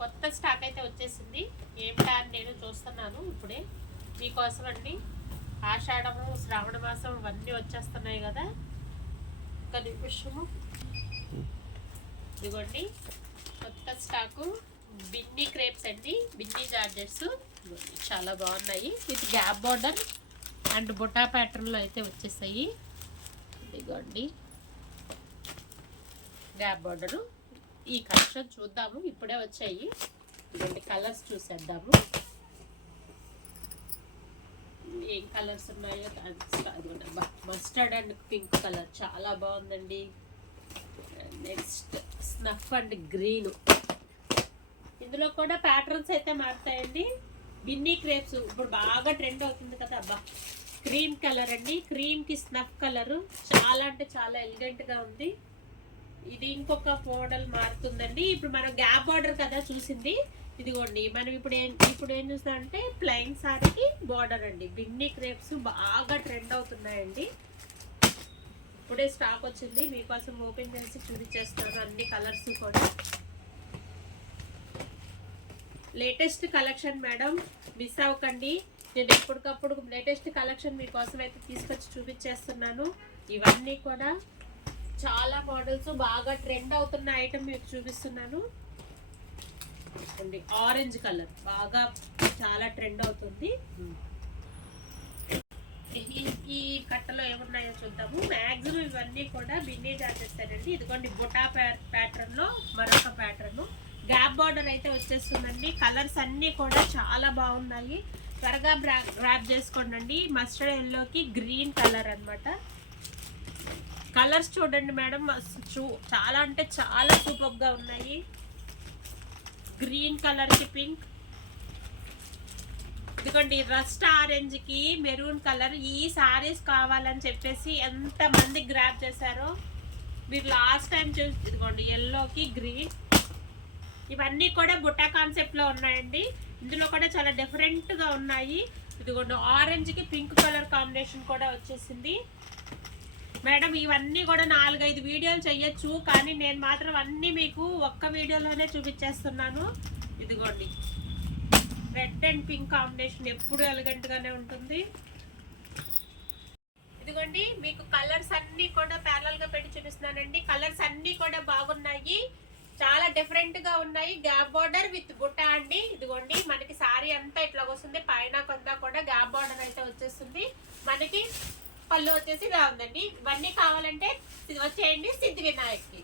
కొత్త స్టాక్ అయితే వచ్చేసింది. ఏమిటా అని నేను చూస్తున్నాను ఇప్పుడే మీకోసం అండి. ఆషాఢము, శ్రావణ మాసం ఇవన్నీ వచ్చేస్తున్నాయి కదా. ఒక నిమిషము. ఇదిగోండి కొత్త స్టాకు బిన్నీ క్రేప్స్ అండి, బిన్నీ జార్జెట్స్ చాలా బాగున్నాయి. విత్ గ్యాప్ బార్డర్ అండ్ బుటా ప్యాటర్న్లో అయితే వచ్చేసాయి. ఇదిగోండి గ్యాప్ బార్డరు. ఈ కలెక్షన్ చూద్దాము, ఇప్పుడే వచ్చాయి. ఇదిగోండి కలర్స్ చూసేద్దాము ఏం కలర్స్ ఉన్నాయో. మస్టర్డ్ అండ్ పింక్ కలర్ చాలా బాగుందండి. Next snuff and green. ఇందులో కూడా ప్యాటర్న్స్ అయితే మారుతాయండి. బిన్నీ క్రేప్స్ ఇప్పుడు బాగా ట్రెండ్ అవుతుంది కదా. అబ్బా క్రీమ్ కలర్ అండి, క్రీమ్కి స్నఫ్ కలరు చాలా అంటే చాలా ఎలిగెంట్గా ఉంది. ఇది ఇంకొక మోడల్ మారుతుందండి. ఇప్పుడు మనం గ్యాప్ బార్డర్ కదా చూసింది. ఇదిగోండి మనం ఇప్పుడు ఏం చూస్తాం అంటే ప్లెయిన్ సారీకి బార్డర్ అండి. బిన్నీ క్రేప్స్ బాగా ట్రెండ్ అవుతున్నాయండి. ఇప్పుడే స్టాక్ వచ్చింది, మీకోసం ఓపెన్ చేసి చూపించేస్తాను అన్ని కలర్స్ కూడా. లేటెస్ట్ కలెక్షన్ మేడం, మిస్ అవ్వకండి. నేను ఎప్పటికప్పుడు లేటెస్ట్ కలెక్షన్ మీకోసం అయితే తీసుకొచ్చి చూపించేస్తున్నాను. ఇవన్నీ కూడా చాలా మోడల్స్ బాగా ట్రెండ్ అవుతున్న ఐటమ్ మీకు చూపిస్తున్నాను. ఆరెంజ్ కలర్ బాగా చాలా ట్రెండ్ అవుతుంది. ఈ కట్టలో ఏమున్నాయో చూద్దాము. మ్యాక్సిమం ఇవన్నీ కూడా బిన్నీ జార్జెట్స్. ఇదిగోండి బుటా ప్యాటర్న్ లో మరొక ప్యాటర్న్, గ్యాప్ బార్డర్ అయితే వచ్చేస్తుందండి. కలర్స్ అన్నీ కూడా చాలా బాగున్నాయి. త్వరగా గ్రాప్ చేసుకోండి. మస్టర్డ్ ఎల్లోకి గ్రీన్ కలర్ అన్నమాట. కలర్స్ చూడండి మేడం, చాలా అంటే చాలా సూపర్గా ఉన్నాయి. గ్రీన్ కలర్కి పింక్, ఇదిగోండి రస్ట్ ఆరెంజ్కి మెరూన్ కలర్. ఈ సారీస్ కావాలని చెప్పేసి ఎంతమంది గ్రాప్ చేశారో మీరు లాస్ట్ టైం చూసి. ఇదిగోండి ఎల్లోకి గ్రీన్. ఇవన్నీ కూడా బుట్టా కాన్సెప్ట్లో ఉన్నాయండి. ఇందులో కూడా చాలా డిఫరెంట్గా ఉన్నాయి. ఇదిగోండి ఆరెంజ్కి పింక్ కలర్ కాంబినేషన్ కూడా వచ్చేసింది. మేడం ఇవన్నీ కూడా 4-5 వీడియోలు చేయొచ్చు, కానీ నేను మాత్రం అన్నీ మీకు ఒక్క వీడియోలోనే చూపించేస్తున్నాను. ఇదిగోండి రెడ్ అండ్ పింక్ కాంబినేషన్ ఎప్పుడు ఎలిగెంట్గానే ఉంటుంది. ఇదిగోండి మీకు కలర్స్ అన్నీ కూడా ప్యారలల్గా పెట్టి చూపిస్తున్నానండి. కలర్స్ అన్నీ కూడా బాగున్నాయి, చాలా డిఫరెంట్గా ఉన్నాయి. గ్యాప్ బార్డర్ విత్ బుట్ట అండి. ఇదిగోండి మనకి సారీ అంతా ఇట్లా వస్తుంది, పైన కొంత కూడా గ్యాప్ బార్డర్ అయితే వచ్చేస్తుంది. మనకి పళ్ళు వచ్చేసి ఇలా ఉందండి. ఇవన్నీ కావాలంటే వచ్చేయండి సిద్ధి వినాయక్కి.